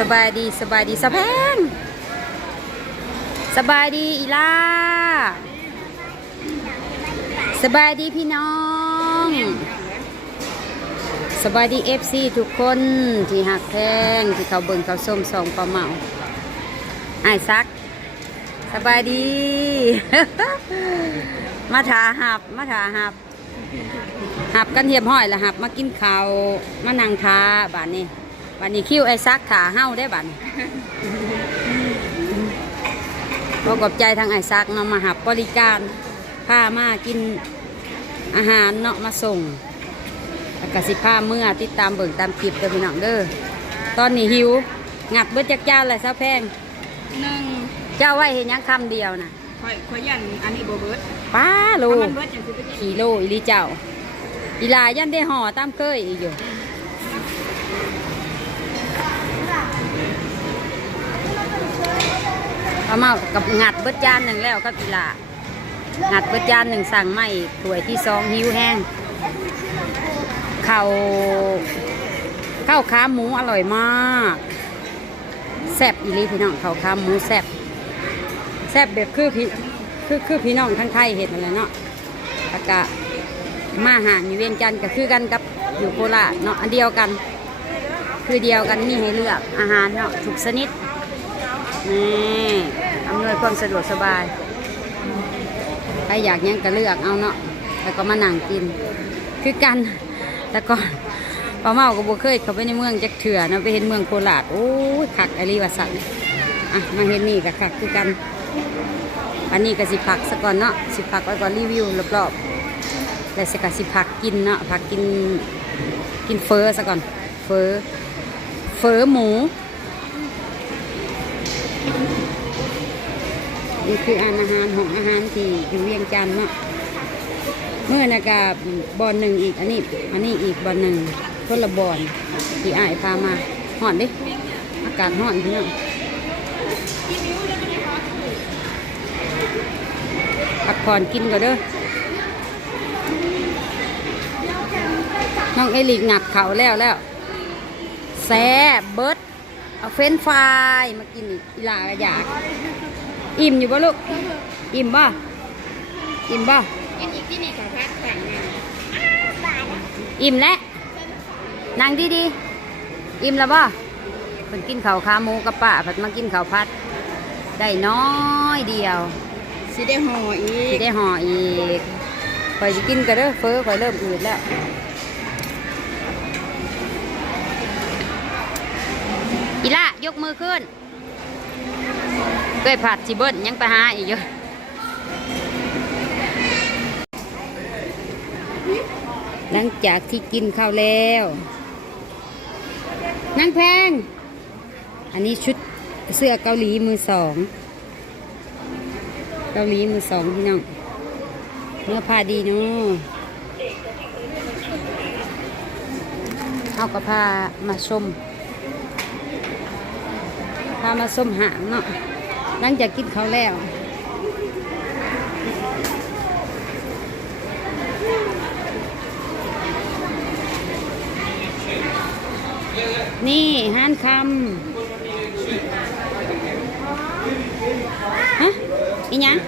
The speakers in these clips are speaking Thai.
สบายดีสบายดีสะแพงสบายดีอีล่าสบายดีพี่น้อง สบายดีเอฟซีทุกคนที่หักแพงที่เขาเบิ่งเขาส้มสองปลาเมาไอ้ายซัก สบายดี มาถาหับมาถาหับหับกันเทียมห้อยละหับ มากินข้าวมานั่งทาบานนี้ บานนี้คิ้วไอ้ซักขาเห้าได้บานนี้ขอขอบใจทางไอ้ซักเนาะมาหับบริการพามากินอาหารเนาะมาส่งแล้วก็สิพาเมื่อติดตามเบิ่งตามคลิปเด้อพี่น้องเด้อตอนนี้หิว งัดเบิดจักจานเลยซะแพงหนึ่งเจ้าไว้เห็นยังคำเดียวนะข่อยข่อยยันอันนี้บ่เบิดป้าโลถ้ามันเบิดจังสิไปกินขี่โลอีหลีเจ้าอีลายันได้ห่อตามเคยอี เอามากับงัดเบิดจานหนึ่งแล้วกับอีลางัดเบิดจานหนึ่งสั่งไม่ถ้วยที่สองหิวแห้งข้าวข้าวขาหมูอร่อยมากแซ่บอีลีพี่น้องข้าวขาหมูแซ่บแซ่บแบบคือพี่คือคือพี่น้องทั้งไทยเห็นนั่นแหละเนาะอากามาหาอยู่เวียงจันทร์ก็คือกันกับอยู่โคราชเนาะอันเดียวกัน คือเดียวกันมีให้เลือกอาหารเนาะทุกชนิดนี่ำนวยความสะดวกสบายใครอยากยังก็เลือกเอาเนาะแล้วก็มานั่งกิน คือกัน แต่ก่อนป้าเมาก็บ่เคยเขาไปในเมืองจักเถื่อนะไปเห็นเมืองโคราชโอ้ยคักอรีวสันอะมาเห็นนี่ก็คักคือกัน อันนี้ก็สิพักซะก่อนเนาะสิพักไว้ก่อนรีวิวรอบๆแล้วสิก็สิพักกินเนาะพักกินกินเฟอซะก่อนเฟอเฟอหมู นี่คืออาหารของอาหารที่อยู่เวียงจันทน์เนาะเมื่อนะกาบอลหนึ่งอีกอันนี้อันนี้อีกบอลหนึ่งคนละบอลที่อ้ายพามาห่อนดิอากาศห่อนพี่น้องพักผ่อนกินก่อนเด้อน้องเอลิกหนักเขาแล้วแล้วแซ่เบิร์ดเอาเฟนฟรายมากินอีหลาก็อยาก อิ่มอยู่ป่ะลูก อิ่มป่ะอิ่มป่ะกินอีกที่นี่ขอพักสั่งมาอิ่มแล้วนั่งดีดีๆอิ่มแล้วป่ะเพิ่นกินข้าวขาหมูกับป้าผัดมากินข้าวพัด ได้น้อยเดียวสิได้ห่ออีสิกได้ห่ออีกข่อยสิกินกันเด้อเฟ้อข่อยเริ่มอืดแล้ว อีละยกมือขึ้น เกยผัดสิเบิ้ลยังไปหาอีกอยู่หลังจากที่กินข้าวแล้วนางแพง อันนี้ชุดเสื้อเกาหลีมือสอง เกาหลีมือสองพี่น้องเนื้อผ้าดีเนาะเอากระพามาชมพามาส้มหางเนาะ หลังจากกินเขาแล้วนี่ห้านคำฮะอีหยัง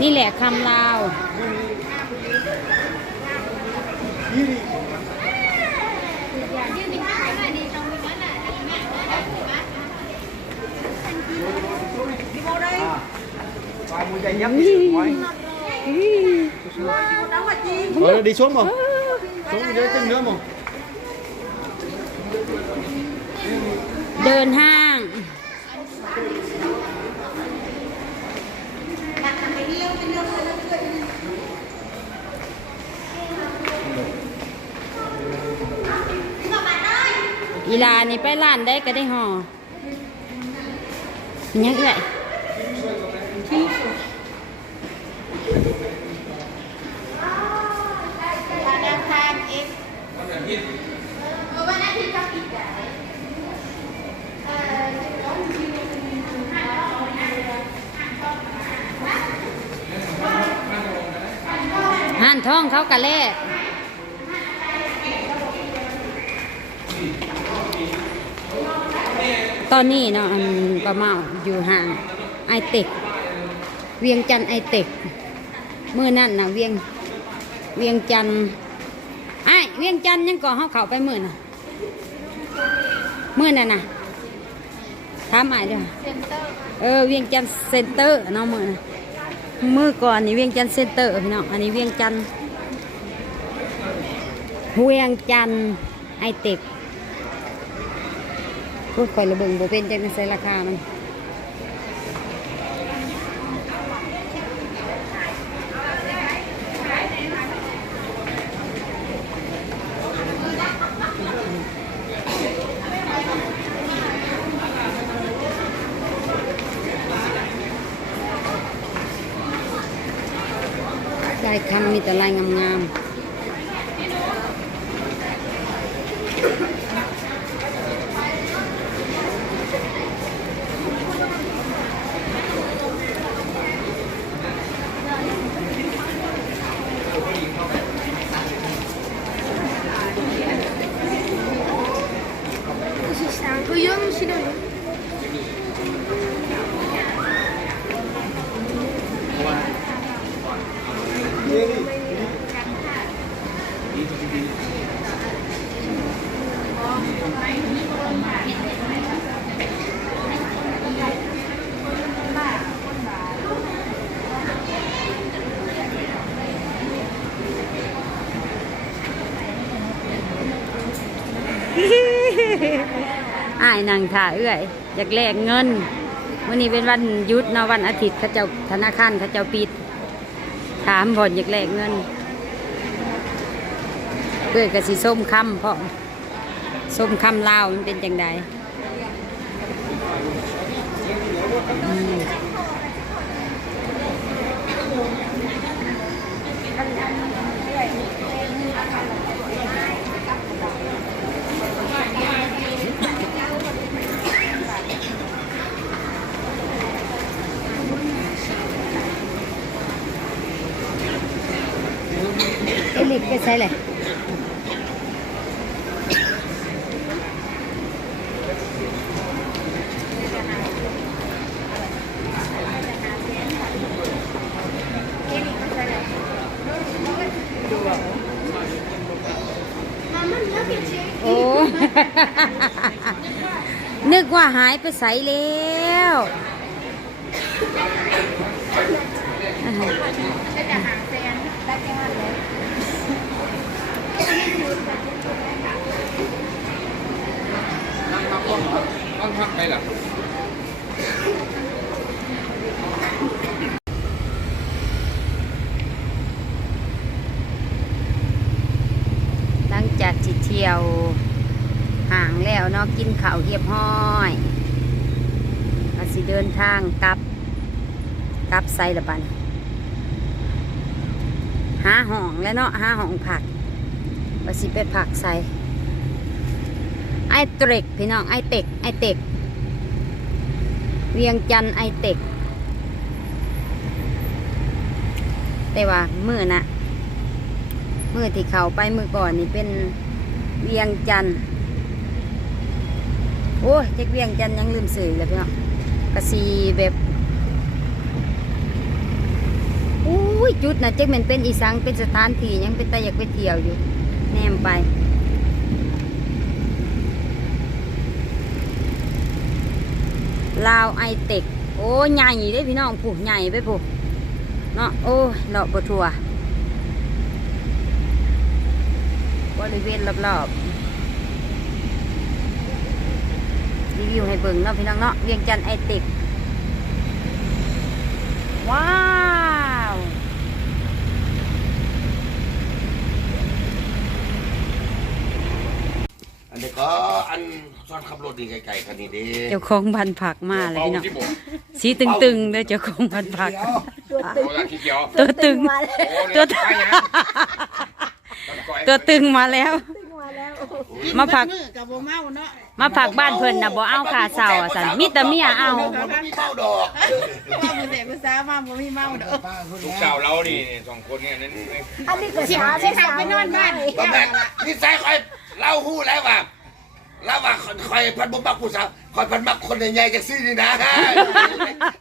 นี่แหละคำลาว Ờ, đi xuống không? Xuống dưới chân nữa không? เดินห้าง อีลานี่ไปร้านได้ก็ได้ห่อ ยังเอ่ยดาทานเองห่านท้องเขากะแลก ต อนนี้เนาะอันประมาอยู่ห่างไอเต็กเวียงจันไอเต็กเมื่อนั่นนะเวียงเวียงจันไอเวียงจันยังก่อเขาเขาไปมื่อน่ะมื่อนั่นนะถามไอ้ายเด้วยเซ็นเออเวียงจันเซ็นเตอร์เนาะมื่อนะมื่อก่อนนี่เวียงจันเซ็นเตอร์พี่น้องอันนี้เวียงจันเวียงจันไอเต็ก พูดคอยระเบิงโบเป็นจังใส่ราคามันลายคำมีแต่ลายงามๆ อ้ายนางถ่าเอื้อยอยากแลกเงินวันนี้เป็นวันหยุดเนาะวันอาทิตย์เขาเจ้าธนาคารเขาเจ้าปิด ถามบ่อนอยากแลกเงินเพื่อกระสีส้มคำเพราะส้มคำลาวมันเป็นจังได อืมไอ้ลิกไปใส่เลยโอ้นึกว่าหายไปใสแล้ว ต้องพักไปหรอหลังจากที่เที่ยวห่างแล้วเนาะกินข้าวเรียบห้อยก็สิเดินทางกลับกลับไซละบันหาห้องแล้วเนาะหาห้องผักว่าสิไปผักใส่ ไอเตกพี่น้องไอเต็กไอเต็กเวียงจันไอเต็กแต่ว่ามือนะมือที่เขาไปมือก่อนนี่เป็นเวียงจันโอ้ยเจ๊กเวียงจันยังลืมสื่อเลยพี่น้องกระสีแบบอุ้ยจุดนะเจ๊กมันเป็นอีสังเป็นสถานที่ยังเป็นตาอยากไปเที่ยวอยู่ แนมไป ลาวไอเต็กโอ้ใหญ่ได้พี่น้องผูกใหญ่ไปผูกเนาะโอ้ยเลาะบทัวบริเวณรอบๆรีวิวให้เบิ่งเนาะพี่น้องเนาะเวียงจันไอติกว้าวอันนี้ก็อัน อนขับรถดีไกลๆกันนี่เดิเจ้าของพันผักมาเลยพี่น้องสีตึงๆเลยเจ้าของพันผัก ตัวขี้เกียวตัวตึงโอ้ตัวเนี่ยตึงไปนะก้อยตัวตึงมาแล้ว มาผักมือกับโบเมาเนาะมาผักบ้านเพิ่นนะบ่เอาขาเสาอะสันมีแต่เมียเอามันมีเป้าดอกว่ามือเด็กภาษามาบ่มีเมาเด้อลูกสาวเรานี่สองคนเนี่ยนั่นสิสิขับไปนอนบ้านก็แม่นนี่ใส่คอยเล่าหู้แล้วว่า แล้วว่าคอยพันบ่มักผู้สาวคอยพันมักคนใหญ่ๆจังซี่นี่นะ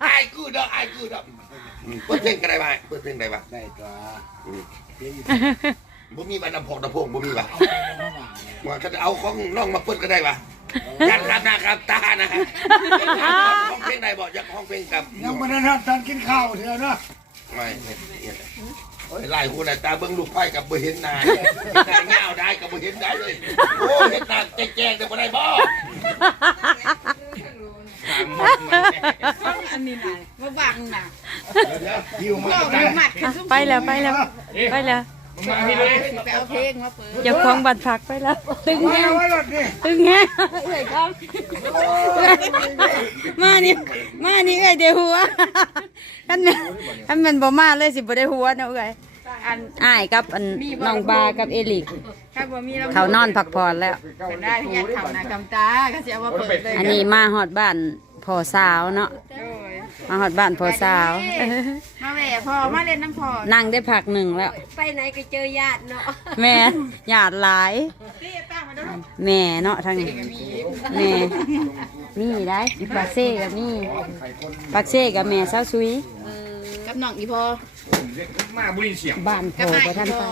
ไอ้กูดอกไอ้กูดอกเปิดเพลงกันได้บ่เปิดเพลงได้บ่ได้ตัวบ่มีบันน้ำพอกน้ำพงบ่มีบ่ว่าก็จะเอาของน้องมาเปิดก็ได้บ่การรับหน้าครับตานะฮะห้องเพลงได้บ่อยากห้องเพลงกับยังไม่ได้ทำตอนกินข้าวเถอะเนาะไม่ ไล่หูหน้าตาเบิ่งลูกไผ่กับบ่เห็นหน้าหน้าเงาได้กับบ่เห็นได้เลยโอ้เห็นหน้าแจ้งๆแต่บ่ได้บ่ฟังอันนี้น่ะมาบังน่ะหิวมาบอกกอยู่หมัดกันซุ่มไปแล้วไปแล้วไปแล้ว สิไปเอาเพลงมาเปิดเจ้าของบัตรผักไปแล้ว ตึงมาแห้งไว้รถนี่ตึงแห้งเอ้ยครับมานี่มานี่เอ้ยเดี๋ยวหัวอันนั้นอันมันบ่มาเลยสิบ่ได้หัวเนาะเอ้ยอันอ้ายกับอันน้องบากับเอลิกถ้าบ่มีแล้วเขานอนพักผ่อนแล้วเป็นได้ที่ยัดเขาหน้ากำตาก็สิเอามาเปิดเลยอันนี้มาฮอดบ้าน พ่อสาวเนาะโอ้ยมาฮอดบ้านพ่อสาว มาแม่พ่อมาเล่นน้ำพ่อนั่งได้พักหนึ่งแล้ว ไปไหนก็เจอญาติเนาะแม่หยาดหลาย นี่ตั้งมาดูแม่เนาะทางนี้แม่นี่ได้ปักเซ่กับนี่ปักเซ่กับแม่สาวซุยกับน้องอีพ่อมาบุรีเสียงบ้านพ่อบ่ทันไป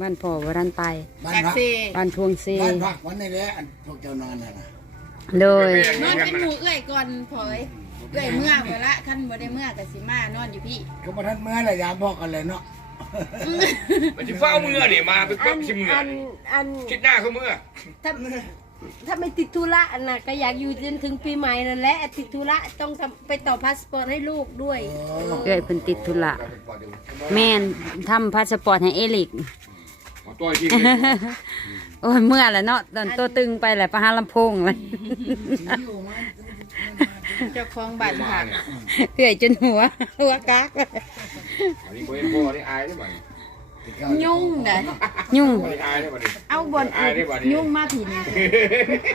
บ้านพ่อบ่ทันไป บ้านแท็กพักซี่บ้านทวงเซ่บ้านพักวันนี้แหละอันพวกเจ้านอนน่ะนะ โดย นอนเป็นหมู่เอื้อยก่อนพ่อเอ้ยเอื้อยเมื่อเวละคันบ่ได้เมื่อก็สิมานอนอยู่พี่ก็มาทันเมื่อไรยามพ่อกันเลยเนาะมันจะเฝ้ามือเนี่ยมาเป็นอัปั๊บนชิมืออันอันคิดหน้าเขามือถ้าถ้าไม่ติดธุระน่ะก็อยากอยู่จนถึงปีใหม่นั่นแหละติดธุระต้องทำไปต่อพาสปอร์ตให้ลูกด้วย เอ้ยเพิ่นติดธุระแม่นทำพาสปอร์ตให้เอลิก เอาตัวที่โอ้ยเมื่อแล้วเนาะตอนตัวตึงไปแหละประหารลำโพงเลยเจ้าของบ้านผักเอื่อยจนหัว หัวกากเลยอันนี้โบเห็นพ่อนี่อายได้บ่ยุ่งเด้อยุ่งอายได้บ่ดิเอาบนอายได้บ่ดิยุ่งมาผิดเ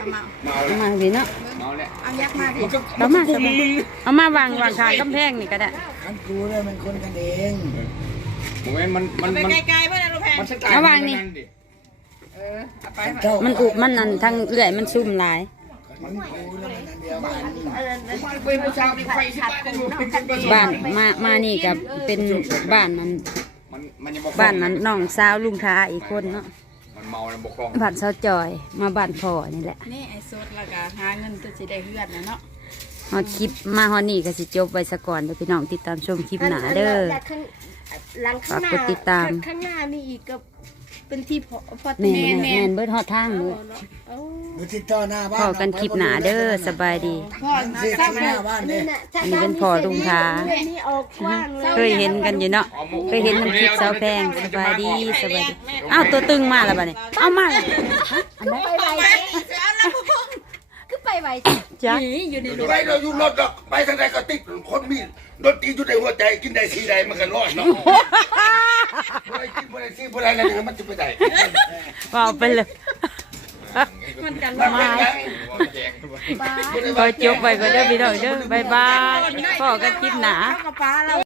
อามาเมาเอาแล้วมาสิเนาะเมาแล้วเอายักษ์มาผิดเอามาสบายเอามาวางวางทางกำแพงนี่ก็ได้คันกูเนี่ยมันคนกันเองโมเมนต์มันมันไปมันไกลๆเพื่อนลูกแพง มันสไตล์เอาวางนี่ ดิเออเอาไปเจ้ามันอุมันนั่นทางเอื่อยมันซุ่มหลาย มันกูแล้วมันอันเดียวกันไปผู้ชายนี่ไฟสิบ้านอยู่บ้านมามานี่กับเป็นบ้านนั้นมันมันยังบ่บ้านนั้นน้องสาวลุงทาอีกคนเนาะมันเมาแล้วบ่คล่องบ้านสาวจอยมาบ้านพ่อนี่แหละ นี่ไอ้สดแล้วก็หาเงินตัวสิได้เฮือนนะเนาะ ฮอดคลิปมาฮอดนี่ก็สิจบไว้ซะก่อนเดี๋ยวพี่น้องติดตามชมคลิปหน้าเด้อนข้างหลังข้างหน้าฝากกดติดตาม ข้างหน้านี่อีกก็เป็นที่พอพอแม่นแม่นเบิดฮอดทางเลยเอาดูที่เจ้าหน้าบ้านพอกันคลิปหน้าเด้อสบายดี พ่อที่ทราบหแล้น้าวบ้านนี่เนี่ย น่ะถ้าอันนี้เป็นพ่อลุงทา เรื่องนี้ออกกว้างเลย เคยเห็นกันอยู่เนาะเคยเห็นน้ำพริกสาวแพงสบายดีสบายดีอ้าวตัวตึงมาแล้วบัดนี้เอามาแล้วฮะอันนั้นไปไวคือไป ไวจ้ะอยู่ในไรเราอยู่รถดอกไปทางใดก็ติดคนมีดนตรีอยู่ในหัวใจกินได้สีใดมันก็รอดเนาะบ่ได้กินบ่ได้สีบ่ได้อะไรเนี่ยมันจะไปได้เอาไปเลยมันกันมันเป็นหยังแจงก็จบไปก็เด้อพี่น้องเด้อบ๊ายบายพอกันคลิปหน้าเข้ากับป้าเรา